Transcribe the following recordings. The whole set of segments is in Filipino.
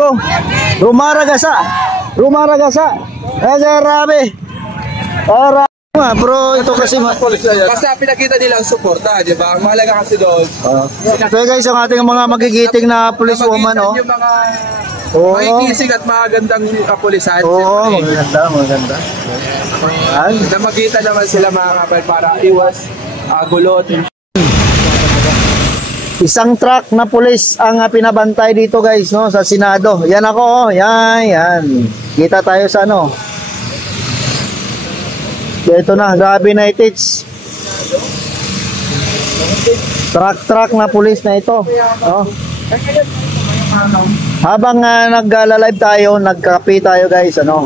Ito, Rumaragasa. Grabe. Bro, ito kasi basta pinakita nilang suporta, di ba? Ang mahalaga kasi doon. Ito guys, ang ating mga magigiting na police woman, oh. Yung mga makikising at magandang kapulisan. Oo, maganda. Namagitan naman sila mga kapal para iwas gulo. Isang truck na pulis ang pinabantay dito guys, no, sa Senado. Yan ako, oh. Yan. Kita tayo sa ano. Ito na, grabe na itits. Truck na pulis na ito. Oh. Habang nag-live tayo, nagkape tayo guys, ano.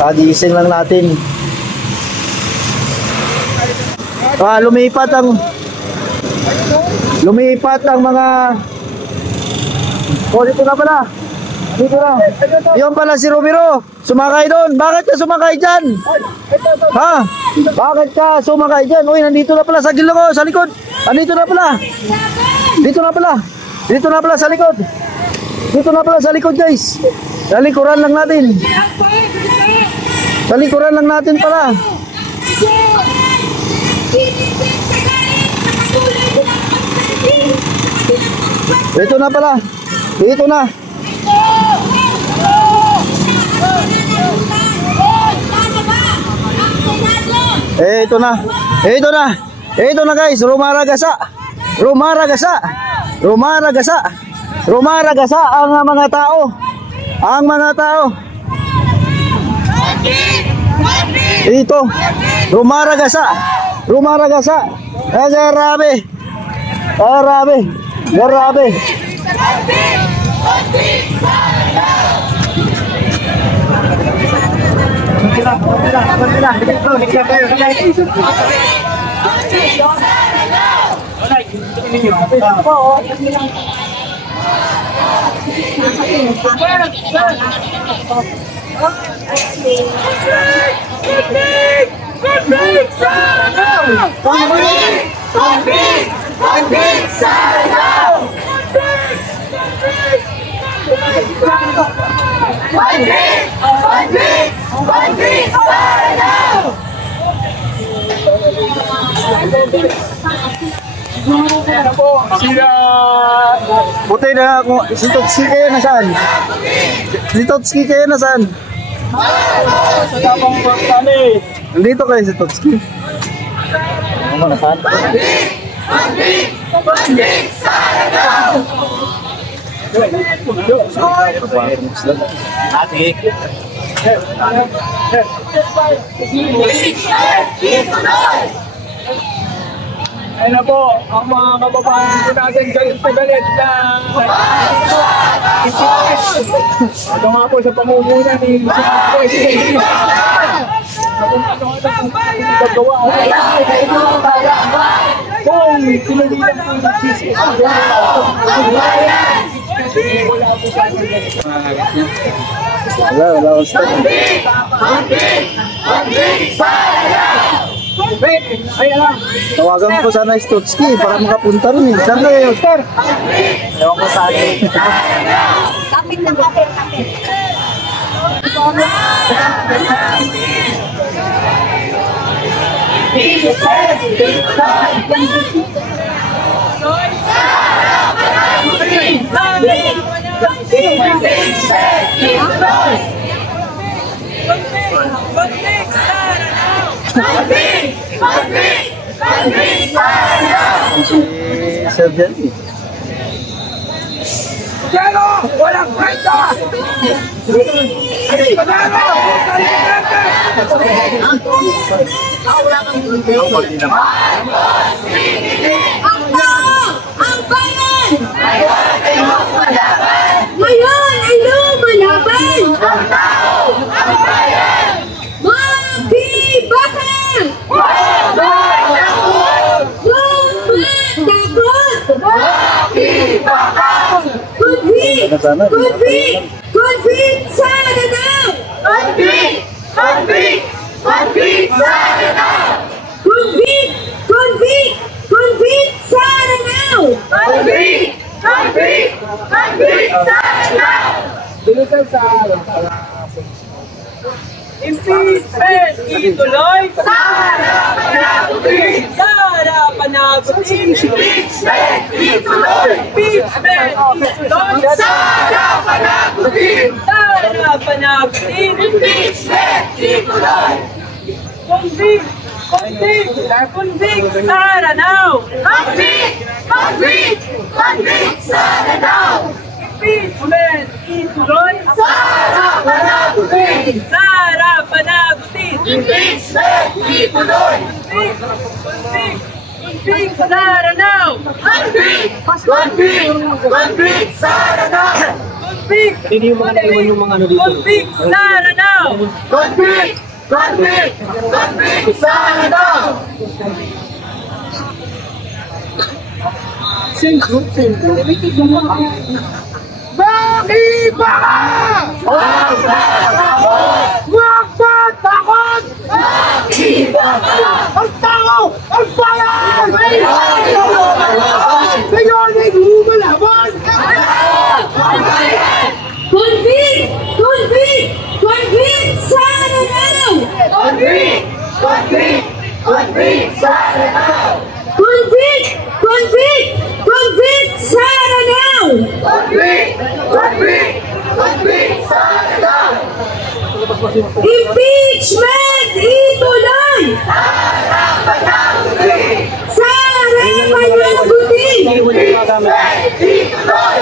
Kagising lang natin. Lumipat ang mga. Oh, dito na pala. Dito na. Yun pala si Romero. Sumakay doon. Bakit ka sumakay dyan? Ha? Bakit ka sumakay dyan? Uy, nandito na pala sa gilid ko, sa likod. Nandito na pala. Dito na pala sa likod. Dito na pala sa likod guys. Sa likuran lang natin. Pala. Dito na pala. Dito na. Ito na guys, Rumaragasa ang mga tao. Ito, Rumaragasa. Grabe. Buti na ako. Si Totski kayo nasaan? Nandito kayo si Totski. Ayun na po, ang mga kababayan natin galit na ito nga po sa pamumunan ni Wala stop. Tawagan ko sana si Totski para makapunta rin. Saan kayo, sir? Ewan ko sa akin. Kapit na kapit. Sir Jenny. Pero walang kwenta! Ang bayan! Ngayon ay lumalaban! Ang tao! Ang bayan! Makibakan! Huwag takot! Makibakan! Convict sa Danao! Convict sa Danao! Convict sa Danao! Bilisan sa impeachment ituloy sa harapan natin. Impeachment ituloy. Impeachment ituloy sa harapan natin. Impeachment ituloy. Convict Sara now. Convict Sara now. Impeachment ituloy sa harapan natin. Impeachment ituloy. Convict Sara now. Convict Sara now. Convict Sara now. Convict Sara now. Bakit ba ka? Huwag matakot! Bakit ba ka? Ang tao! Ang bayan! Ngayon ay lumalaban! Convict Sara now! Convict Sara now! Convict Sara now! Convict Sara now! Impeachment ituloy! Sa harapan natin! Impeachment ituloy!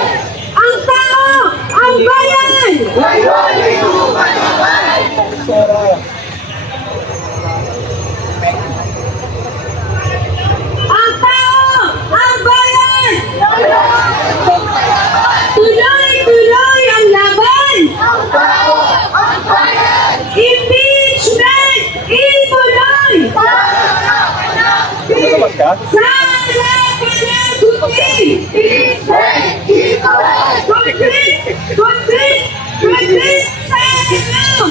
Ang tao! Ang bayan! Ngayon ay lumalaban! Ang tao! Ang bayan! Tuloy-tuloy ang laban! Impeachment ituloy! Sa harapan natin! Convict Sara now!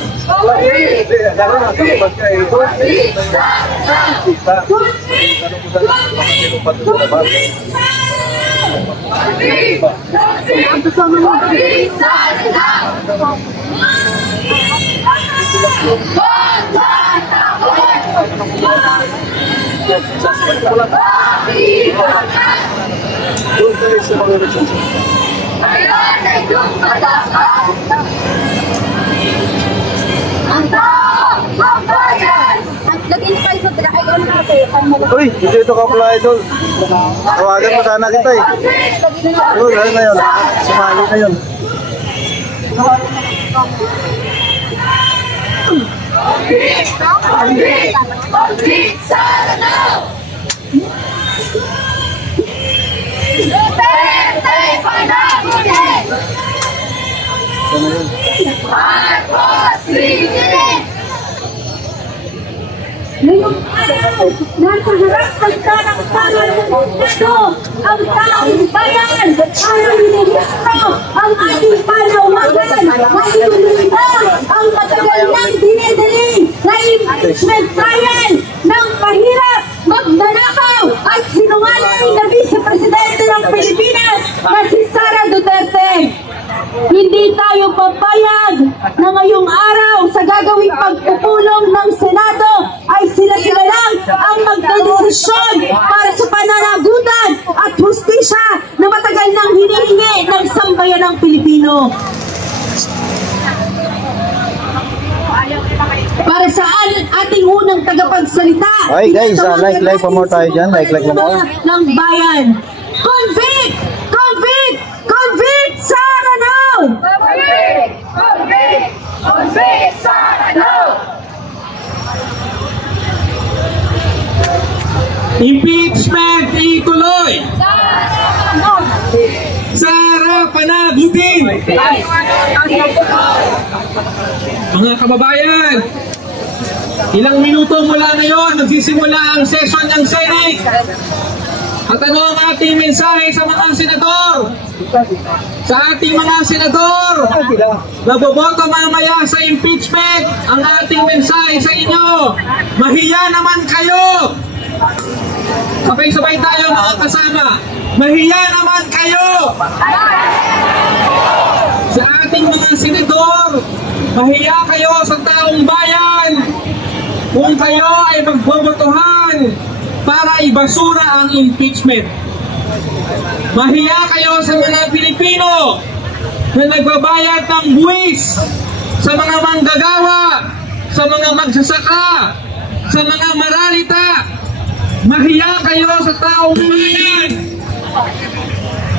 Uy, hindi ito ka pala idol. Tawagan mo sana kita eh. Uy, ayun na yun. Sumali na yun. Convict Sara now! Duterte panagutin! Marcos President! Ngayong araw, nasa harap ng tarang tangan ng Senado, ang taong bayan, para minihistro ang ating panawagan na ituloy na ang matagal ng dinidiling na impeachment trial ng mahirap, magnanakaw at sinungaling na Vice-Presidente ng Pilipinas na si Sara Duterte. Hindi tayo papayag na ngayong araw sa gagawing pagpupulong ng Senado ay sila-sila lang ang magdedesisyon para sa pananagutan at hustisya na matagal nang hinihingi ng sambayanang Pilipino. Para sa ating unang tagapagsalita, Okay guys, like pa more tayo dyan. Like pa more. Ng bayan. Convict Sara now! Convict Sara now! Impeachment ituloy! Sara panagutin! Mga kababayan, ilang minuto mula ngayon magsisimula ang session ng Senate. At ano ang ating mensahe sa mga senador? Sa ating mga senador na boboto mamaya sa impeachment, ang ating mensahe sa inyo, mahiya naman kayo! Sabay-sabay tayo mga kasama. Mahiya naman kayo! Sa ating mga senador, mahiya kayo sa taong bayan kung kayo ay magbobotohan para ibasura ang impeachment. Mahiya kayo sa mga Pilipino na nagbabayad ng buwis, sa mga manggagawa, sa mga magsasaka, sa mga maralita. Mahiya kayo sa taong bayan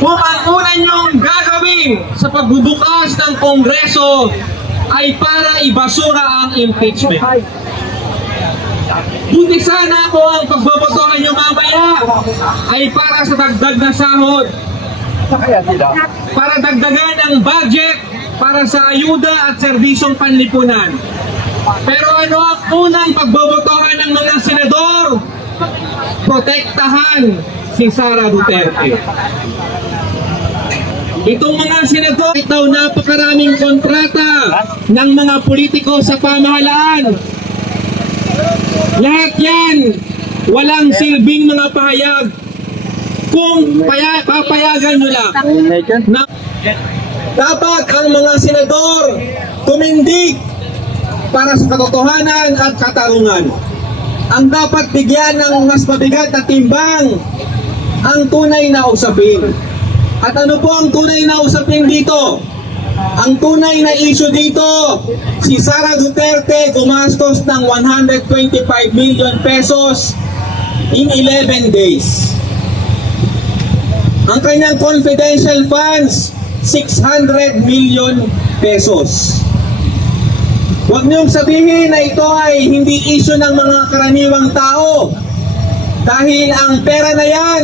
kung ang una niyong gagawin sa pagbubukas ng Kongreso ay para ibasura ang impeachment. Buti sana kung ang pagbobotohan niyo mamaya ay para sa dagdag na sahod, para dagdagan ang budget para sa ayuda at serbisyong panlipunan. Pero ano ang unang pagbobotohan ng mga senador? Protektahan si Sara Duterte. Itong mga senador, ito napakaraming kontrata ng mga politiko sa pamahalaan. Lahat yan, walang silbing mga pahayag. Kung papayagan nyo lang na dapat ang mga senador tumindig para sa katotohanan at katarungan. Ang dapat bigyan ng mas mabigat na timbang ang tunay na usapin. At ano po ang tunay na usapin dito? Ang tunay na issue dito, si Sara Duterte gumastos ng 125 million pesos in 11 days. Ang kanyang confidential funds, 600 million pesos. Huwag niyong sabihin na ito ay hindi issue ng mga karaniwang tao. Dahil ang pera na yan,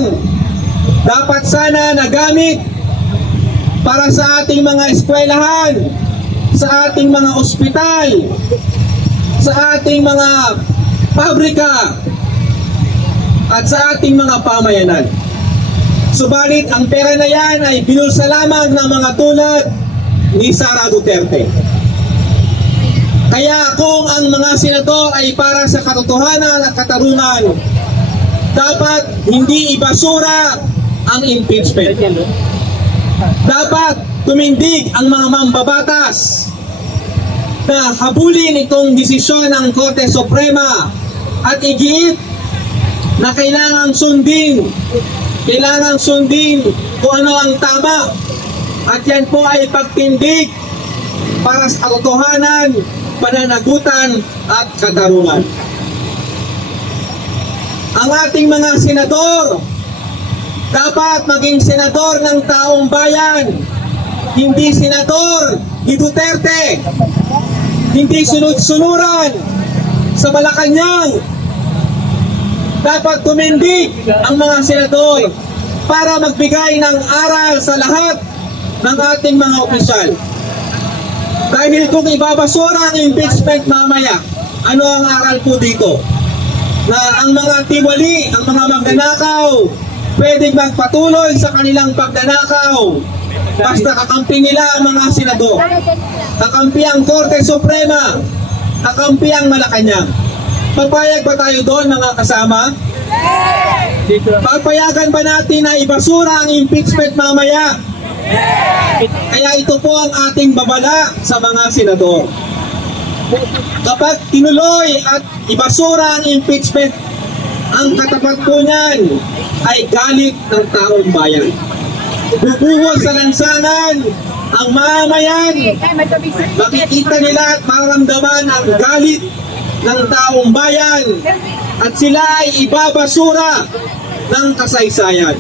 dapat sana nagamit para sa ating mga eskwelahan, sa ating mga ospital, sa ating mga pabrika, at sa ating mga pamayanan. Subalit ang pera na yan ay binulsa lamang ng mga tulad ni Sara Duterte. Kaya kung ang mga senador ay para sa katotohanan at katarungan, dapat hindi ibasura ang impeachment. Dapat tumindig ang mga mambabatas na habulin itong desisyon ng Korte Suprema at igiit na kailangang sundin kung ano ang tama, at yan po ay pagtindig para sa katotohanan, pananagutan at katarungan. Ang ating mga senador dapat maging senador ng taong bayan, hindi senador ni Duterte, hindi sunod-sunuran sa Malacanang. Dapat tumindig ang mga senador para magbigay ng aral sa lahat ng ating mga opisyal. Dahil kung ibabasura ang impeachment mamaya, ano ang aral po dito? Na ang mga tiwali, ang mga magnanakaw, pwedeng magpatuloy sa kanilang pagnanakaw basta kakampi nila ang mga senador, kakampi ang Korte Suprema, kakampi ang Malacanang. Papayag ba tayo doon, mga kasama? Papayagan ba natin na ibasura ang impeachment mamaya? Kaya ito po ang ating babala sa mga senador. Kapag tinuloy at ibasura ang impeachment, ang katapat po niyan ay galit ng taong bayan. Bubuhos sa lansangan ang mamayan. Makikita nila at mararamdaman ang galit ng taong bayan at sila ay ibabasura ng kasaysayan.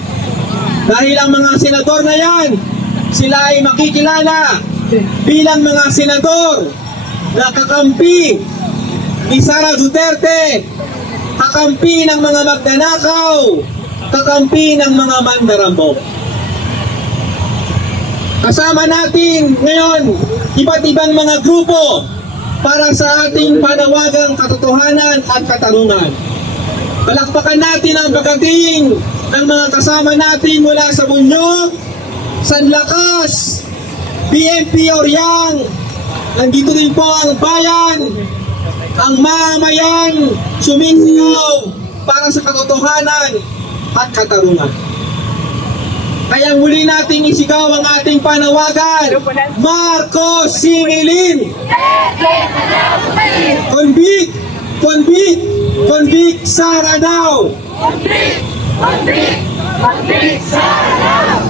Dahil ang mga senador na yan, sila ay makikilala bilang mga senador na kakampi ni Sara Duterte, kakampi ng mga magnanakaw, kakampi ng mga mandarambok. Kasama natin ngayon iba't ibang mga grupo para sa ating panawagang katotohanan at katarungan. Palakpakan natin ang pagdating ng mga kasama natin mula sa Bunyog, San Lakas, PNP Oriang. Nandito din po ang bayan, ang mamayan, sumisigaw para sa katotohanan at katarungan. Kaya muli nating isigaw ang ating panawagan. Marcos Singilin! Convict! Convict! Convict Sara now! Convict Sara!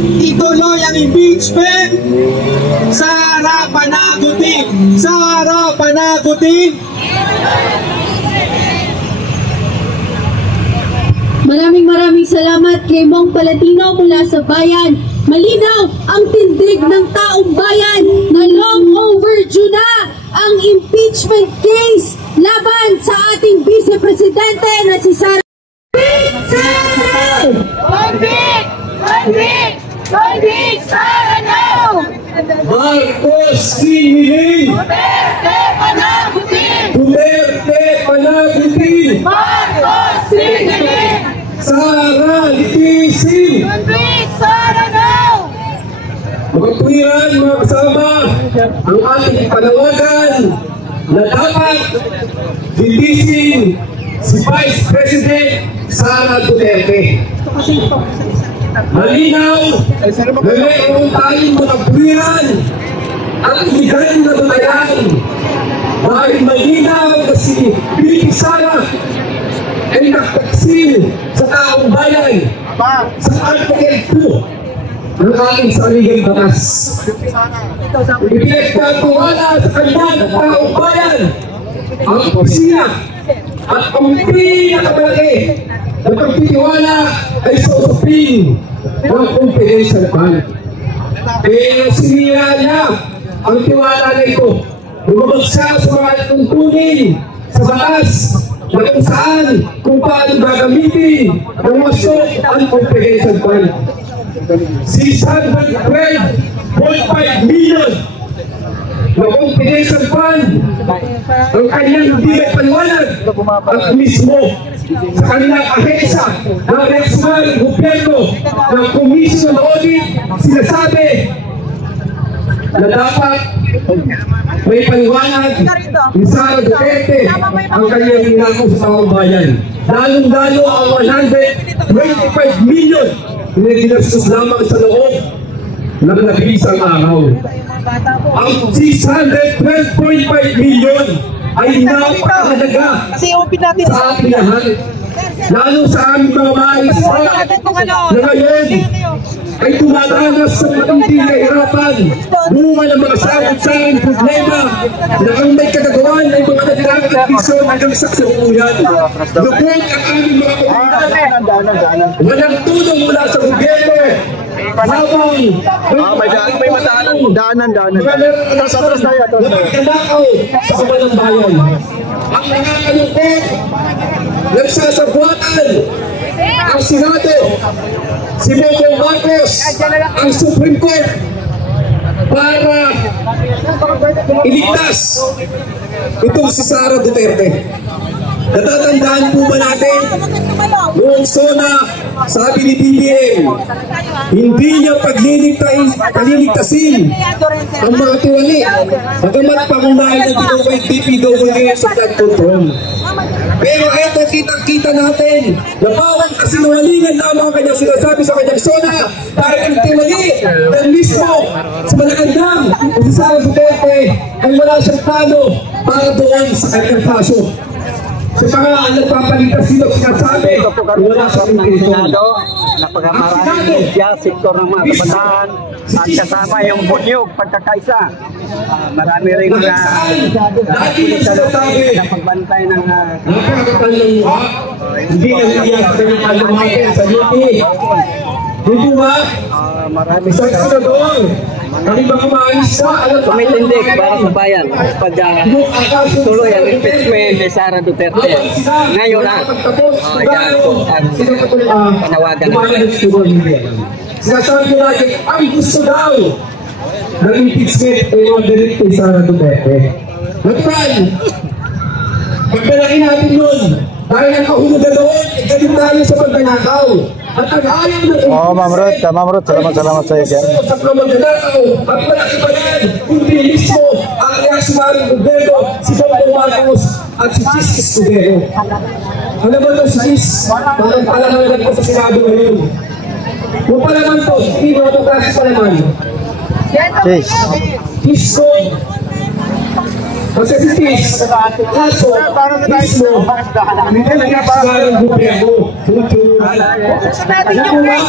Ituloy ang impeachment. Sara panagutin! Sara panagutin! Maraming salamat kay Mong Palatino mula sa bayan. Malinaw ang tindig ng taong bayan na long overdue na ang impeachment case laban sa ating Vice Presidente na si Sara. Convict! Convict! Convict Sara now! Marcos Singilin! Duterte panagutin! Duterte panagutin! Marcos Singilin! Sara litisin! Convict Sara now! Mga tuwiran, mga kasama, ang ating panawagan na dapat litisin si Vice President Sara Duterte. Malinaw na mayroon tayong mga tuwiran at iligan na batayan dahil malinaw na si Bibi Sara ay nagtaksil sa taong bayan sa Article 2 ng aking sariling batas. Ipinagkatiwala sa kanya ng taong bayan ang opisina at ang pinakamalaki na pagtitiwala ay sa usapin ng confidential fund. Pero sinira niya ang tiwala na ito. Bumabagsak sa mga tuntunin sa batas na kung saan, kung paano gagamitin ang masok ang confidential fund. 612.5 million na confidential fund ang kanyang hindi nagpaliwanag at mismo sa kanilang ahensya ng national gobyerno ng Commission on Audit sinasabi na dapat may paliwanag ni Sara Duterte ang kanyang ginagawa sa taong bayan. Lalong-lalo ang 125 million na ginastos lamang sa loob ng nag-iisang araw. Ang 612.5 million ay napakahalaga sa ating lahat. Lalo sa aming mga maispa na ngayon ay tumatanas sa matinding kahirapan, bunga ng mga sagot-sagot problema na ang may katagawan ay mga natirang kapisyon hanggang sa kasalukuyan. Lupot ang aming mga komunidad. Walang tulong mula sa gobyerno habang may daanan. Atras tayo. nagkakalakaw sa kawalang bayan. Ang nakakalungkot, nagsasabwatan ang Senado, si Bongbong Marcos, ang Supreme Court para iligtas itong si Sara Duterte. Natatandaan po ba natin noong SONA, sabi ni BBM, hindi niya pagliligtasin ang mga tiwali bagamat pangunahin ng tinukay DPWH sa flood control. Pero eto, kitang-kita natin na bawang kasinungalingan lamang ang kanyang sinasabi sa kanyang SONA dahil ang tiwali ng mismo sa Malacanang si Sara Duterte ay wala siyang plano para doon sa kanyang kaso. Sa mga nagpapalitas sila sinasabi, wala sa Senado, napakamaraming media, sektor ng mga kabataan, at kasama yung bunyog, pagkakaisa. Marami rin na pagbantay ng hindi nag-iyak sa kanyang alumakin sa UP. Hindi ba? marami Sa senador, kami mga maayos na, tumitindig para sa bayan pag tuloy ang impeachment ni Sara Duterte. Ngayon na, yan po ang panawagan natin. Sinasabi natin, ang gusto daw ng impeachment ay orderin kay Sara Duterte. Natural, pagdalaki natin yun, dahil ang kahulugan doon, galing tayo sa pagdanakaw. At ang ayaw ng Ma'am Ruth, salamat sa iyo dyan. sa pagdanakaw, at malaki pa yan, kundi mismo ang reaksyonaring gobyerno, si Bongbong Marcos at si Chis Escudero. Ano ba ito si Chis? Parang palamangan ko sa Senado ngayon. Yung palaman po, hindi mo itong klase palaman. Sis. Disco. Kasi si Tis, kaso, mismo, hindi na ng gobyerno. Alam mo ba,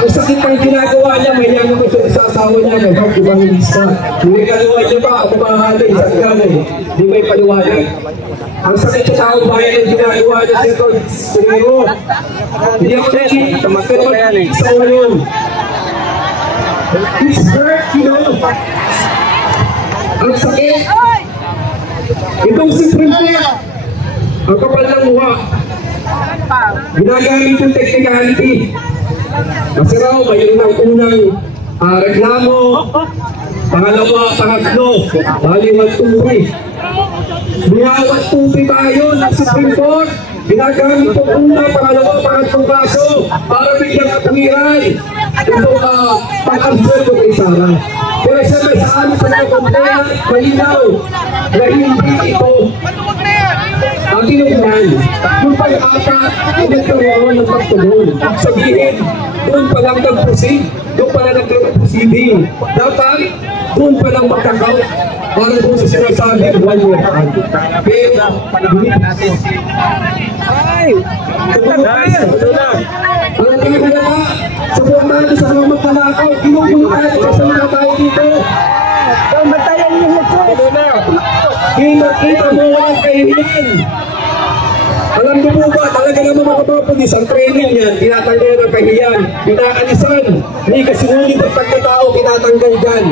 ang sakit ang ginagawa niya, may yan naman sa asawa niya, may ibang lista. Hindi gagawa niya pa, ako mahalin, sa gano'n, hindi may paliwanag. Ang sakit sa taong bayan ang ginagawa niya, siguro, hindi ako nakikita, sa ngayon. It's hurt, you know. Ang sakit. Itong si Printer, ang kapal ng mukha. Ginagamit yung technicality. Kasi raw, mayroon ng unang reklamo, pangalawa, pangatlo, baliwat tupi. Biyawat tupi tayo ng Supreme Court. Ginagamit yung unang, pangalawa, pangatlong kaso para biglang kapangiran. Ito pag-absorb ko kay Sara. Pero siya may sa amin sa mga komplena, malinaw na hindi ito ang tinugnan. Yung pag-apat, nagkaroon ng pagtugon. Sabihin, doon pa lang nag-proceed, doon pa lang nag-proceeding. Dapat, doon pa lang magkakaw. Parang kung sa sinasabi, 1 year on. Pero, hindi natin. Ay! Ang tinagalaga, sa buwan natin sa mga magkalakaw, kinukulo tayo sa mga tayo dito. Batayan niyo mo po. Kita mo walang kahilingan. Alam niyo po ba, talaga naman mga kapapulis, ang training niyan, tinatanggal ng kahiyan, pinakalisan, hindi kasi ngunit ang pagkatao, tinatanggal dyan.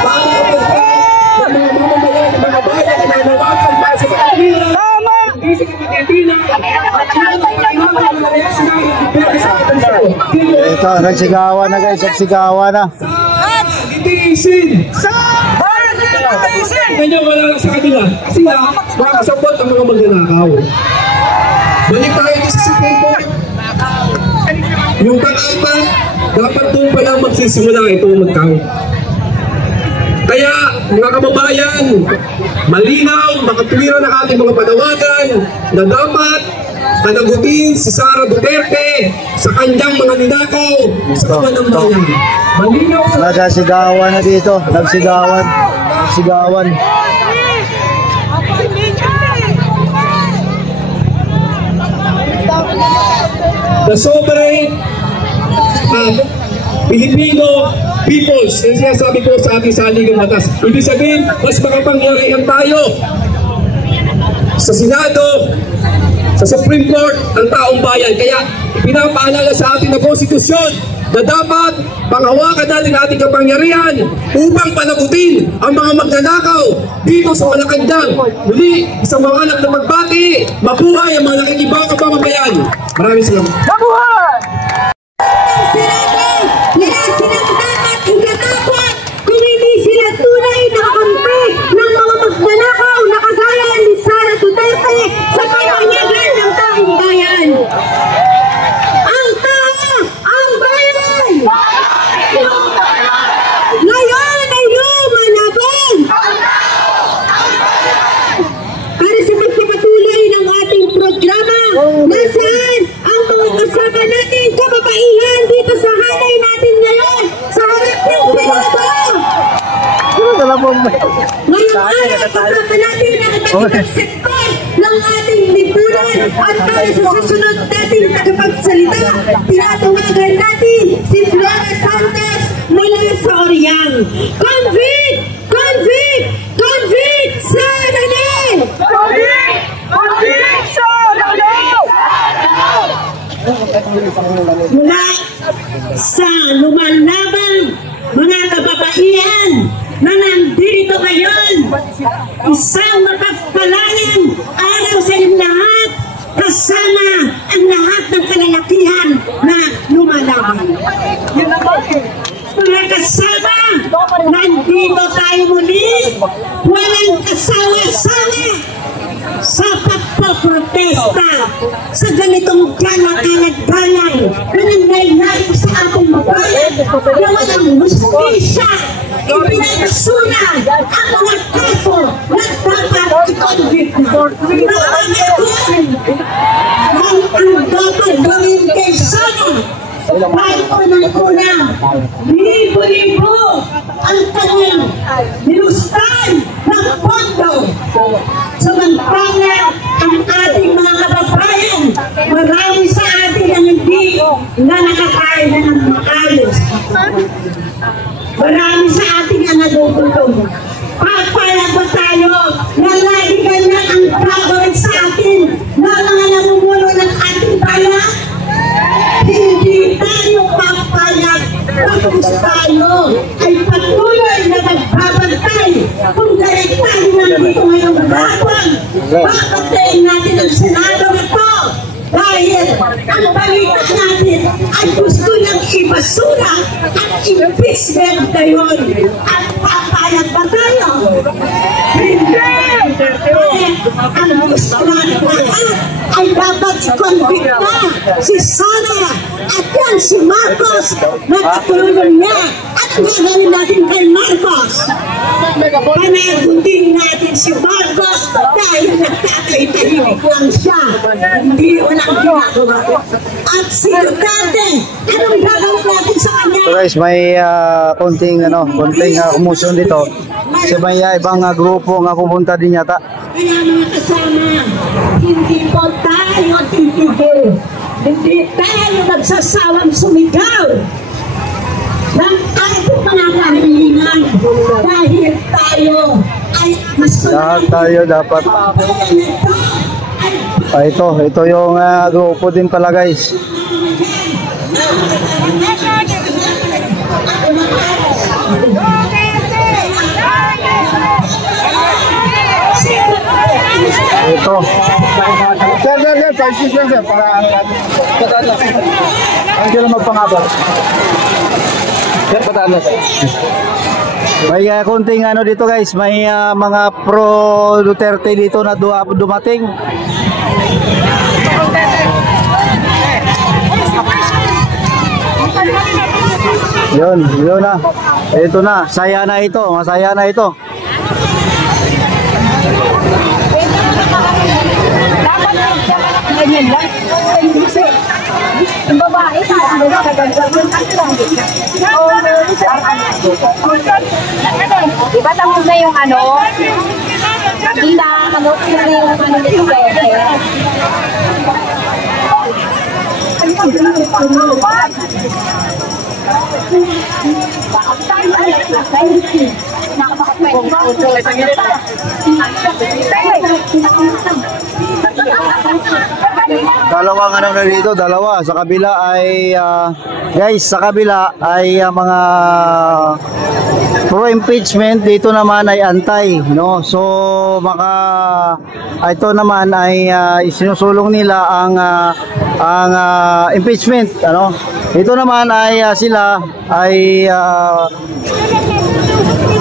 Paano kapag ka, ng mga mamamayan, ng mga bayan, na nanawakan para sa pagkakira, hindi sa kapatitina, at kinakailangan ng reaksyonan, Ito, nagsigawan na guys, nagsigawan na. Itiisin! Kanya wala lang sa kanila. Kasi makakasabot ang mga magnanakaw. Balik tayo sa Supreme Court. Yung pang-apat, dapat doon pa lang magsisimula itong mag-count. Kaya, mga kababayan, malinaw, makatuwiran ang ating mga panawagan na dapat panagutin si Sara Duterte sa kanyang mga ninakaw sa kawan ng bayan. Malinaw sa... Nagsigawan na dito, nagsigawan. Nagsigawan. The sovereign Filipino peoples, yung sinasabi ko sa ating saligang batas. Ibig sabihin, mas makapangyarihan tayo sa Senado, sa Supreme Court, ang taong bayan. Kaya pinapaalala sa ating na konstitusyon na dapat panghawakan natin ating kapangyarihan upang panagutin ang mga magnanakaw dito sa Malacanang. Muli, isang mga anak na magbati, mabuhay ang mga nakikibang kapamabayan. Maraming salamat. Mabuhay! Wala silang dapat ikatapat kung hindi sila tunay na kakampi ng mga magnanakaw na kagaya ni Sara Duterte sa pamayagan ng taong bayan. Ang tao, ang bayan! Ngayon ay lumalaban! Para sa pagpapatuloy ng ating programa, nasaan ang mga kasama natin kababaihan dito sa hanay natin ngayon sa harap ng Senado. Ngayong araw, kasama natin ang iba't sektor ng ating lipunan at para sa susunod natin tagapagsalita, tinatawagan natin si Flora Santos mula sa Oriang. Convict! Convict! Convict! Sarano! Convict! Convict! Sarano! Mula sa lumalabang mga kababaihan na nandito ngayon, isang mapagpalayang araw sa inyong lahat, kasama ang lahat ng kalalakihan na lumalaban. Mga kasama, nandito tayo muli, walang kasawa-sawa sa pagpaprotekta protesta sa ganitong kalat-kalat bayan na nangyayari sa ating bayan na walang hustisya, ipinagsusuna ang mga kaso na dapat i-convict na ang dapat gawin kay Sara. Dahil unang-una, libo-libo ang kanyang nilustan ng pondo. Samantala, ang ating mga kababayan, marami sa atin ang hindi na nakakain na ng maayos. Marami sa atin ang natutulog. Papayag ba tayo na lagi ganyan ang gagawin sa atin na mga namumuno ng ating bayan? Hindi tayo papayag tapos tayo ay patuloy na magbabantay kung dahil tayo nandito ngayong hapon. Papatayin natin ang Senado nito dahil ang balita natin ay gusto niyang ibasura at impeachment na yun. At papayag ba tayo? Hindi! Ang gusto natin ay dapat convict na si Sara at yan si Marcos na katulong niya at gagawin natin kay Marcos. Panaguntin natin si Marcos dahil nagtatay-tahimik lang siya. Hindi walang ginagawa. At si Duterte, anong gagawin natin sa kanya? So guys, may konting kumusyon dito. Kasi may ibang grupo nga pupunta din yata. Kaya mga kasama, hindi po tayo titigil. Hindi tayo magsasawang sumigaw ng ating mga kahilingan dahil tayo ay mas Lahat tayo dapat. Ito yung grupo din pala guys. Ito. Sir, para ano natin. Ano sila magpangabot? Sir, pataan na sir. May konting dito guys, may mga pro Duterte dito na dumating. Yun na. Ito na, saya na ito, masaya na ito. Ganyan lang. Yung babae, ano na, kagagawin ang lang. Diba tapos na yung bilang, sila yung nito pwede. Dalawang na dito, dalawa. Sa kabila ay guys, sa kabila ay mga pro impeachment, dito naman ay anti, no? So ito naman ay isinusulong nila ang impeachment, ano? Ito naman ay sila ay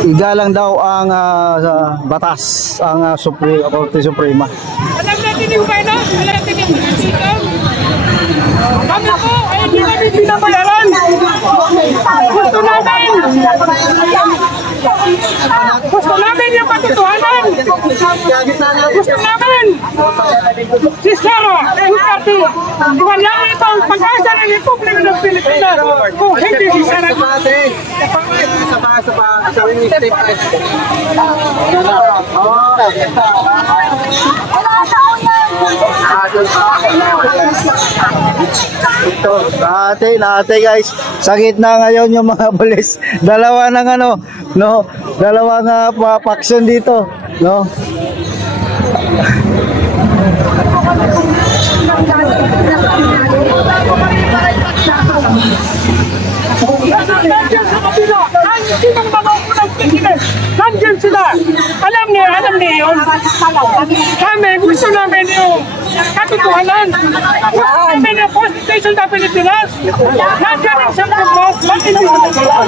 igalang daw ang batas, ang Korte Suprema. Alam natin yung pena, alam natin yung ikaw. Kami po, ay hindi namin binabayaran. Gusto namin yung katotohanan. Gusto namin si Sara Duterte. Wala itong pag-asa ng Republika ng Pilipinas kung hindi si Sara Duterte. Ate guys, sa gitna ngayon yung mga pulis. Dalawa ng dalawang faction dito, no? Nandiyan sila. Alam niya yun. Kami, gusto namin yung katotohanan. Gusto namin yung Constitution ng Pilipinas. Nandiyan ang sa pagmok. Bakit hindi mo nagkalaan?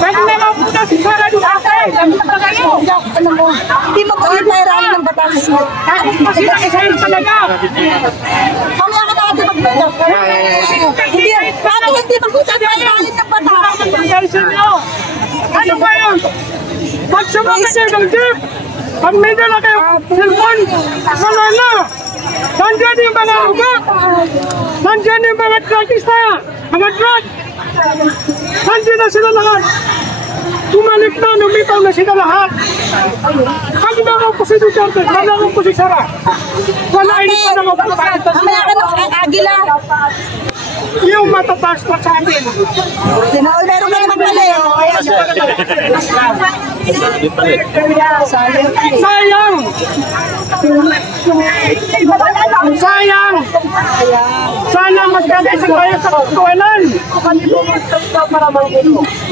Bakit naman Hindi mo kayo mayroon ng batas. Kasi nakisayang talaga. Mamaya ka natin magbatas. Hindi, bakit hindi makita mayroon ng batas? Dahil sa inyo. Ano ba yun? Pag sumakay kayo ng jeep, pag may dala kayo cellphone, wala na. Nandiyan yung mga ugat. Nandiyan yung mga drugista. Mga drug. Nandiyan na sila lahat. Tumalik na, lumitaw na sila lahat. Pagdaraw ko si Duterte, pagdaraw ko si Sara. Wala ini pa naman po tayo. Mamaya ka ng agila. Yung matataas pa sa amin. Tinaol meron ka naman pala eh. Sayang! Sayang! Sana magkakasing kayo sa kuwanan.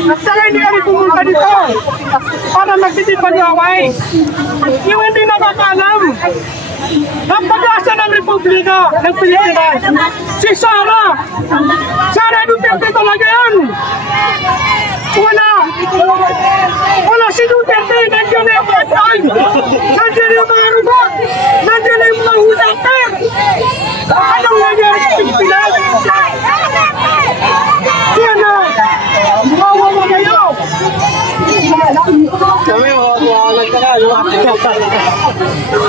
At saka hindi kami pumunta dito para magtitipag-away. Yung hindi nakakaalam ang pag-asa ng Republika ng Pilipinas. Si Sara! Sara Duterte talaga yan! Wala si Duterte! Nandiyan na yung pagkain! Nandiyan na yung mga rubak! Nandiyan na yung mga hulaper! Anong nangyari sa Pilipinas? Yan na! Mawa mo kayo! Kami, makakuhalan ka na, no?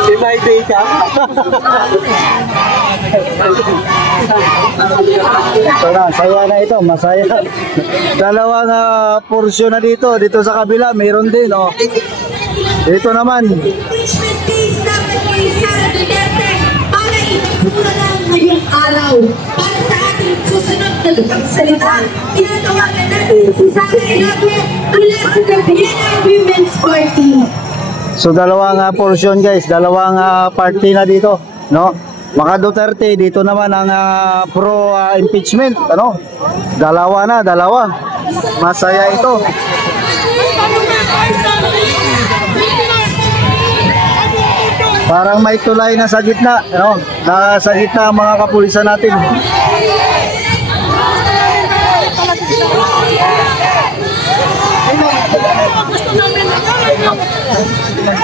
Si my day ka. Saya na ito, masaya. Dalawang porsyon na dito sa kabila, mayroon din, oh. Dito naman. Ngayong araw, para sa ating susunod na salita, tinatawagan natin si Sara Duterte mula sa Vienna Women's Party. So dalawang portion guys, dalawang party na dito, no? Mga Duterte, dito naman ang pro impeachment, ano? Dalawa. Masaya ito. Parang may tulay na sa gitna, ano? Sa gitna ang mga kapulisan natin.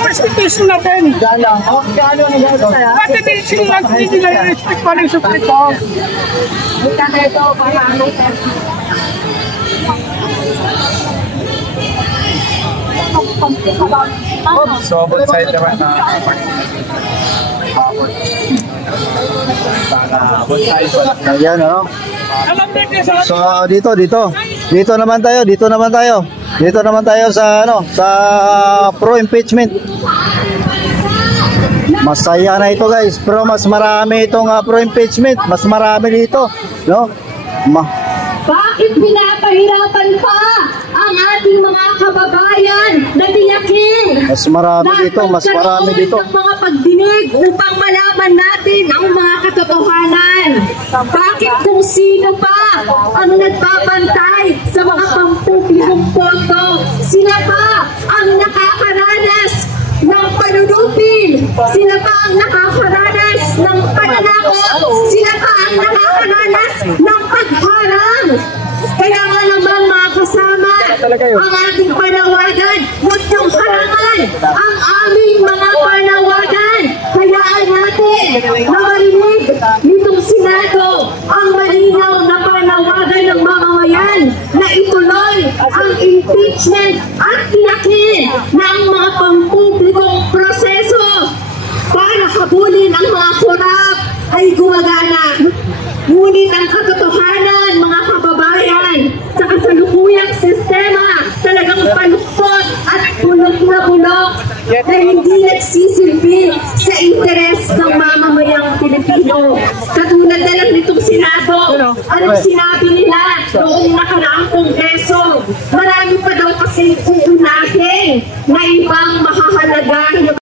Expectation natin. Bakit hindi sila i-respect pa rin Supreme Court? So, both side naman na Ayan, ano? Alam din niya sa So dito naman tayo sa sa pro impeachment. Masaya na ito guys, pero mas marami itong pro impeachment, mas marami dito, no? Bakit pinapahirapan pa ang ating mga kababayan na tiyakin? Mas marami dito, mas marami dito. Ng mga pagdinig upang malaman natin ang mga katotohanan. Bakit kung sino pa ang nagbabantay sa mga pampublikong boto? Sila pa ang nakakaranas ng panunupil. Sila pa ang nakakaranas ng pananakot. Sila pa ang nakakaranas ng pagharang. Kaya nga naman mga kasama, ang ating panawagan, huwag niyong harangan ang aming mga panawagan. Hayaan natin na marinig nitong Senado ang malinaw na panawagan ng mamamayan na ituloy ang impeachment at tinakin ng mga pampublikong proseso para habulin ang mga korap ay gumagana. Ngunit ang katotohanan, mga kababayan, sa kasalukuyang sistema, talagang paluktot at bulok na bulok na hindi nagsisilbi sa interes ng mamamayang Pilipino. Katulad na lang nitong Senado, anong sinabi nila noong nakaraang Kongreso? Marami pa daw kasi uunahin na ibang mahahalaga